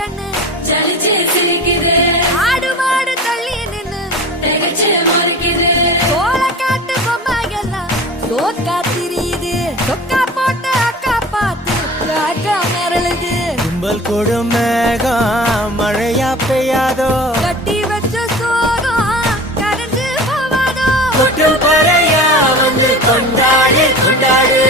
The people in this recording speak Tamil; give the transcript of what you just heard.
கண்ணு ஜலிச்சு சிரிக்குது, ஆடு மாடு தள்ளி நின்னு திகச்சு முறைக்குது, சோள காட்டு பொம்மைகள்லாம் சோக்கா திரியுது, சொக்கா போட்ட அக்கா பார்த்து காக்கா மிரளுது. கும்பல் கொடும் மேகம் மழையா பெய்யாதோ, கட்டி வச்ச சோகம் கரைஞ்சு போவாதோ, கொட்டும் பறையா வந்து கொண்டாடு கொண்டாடு.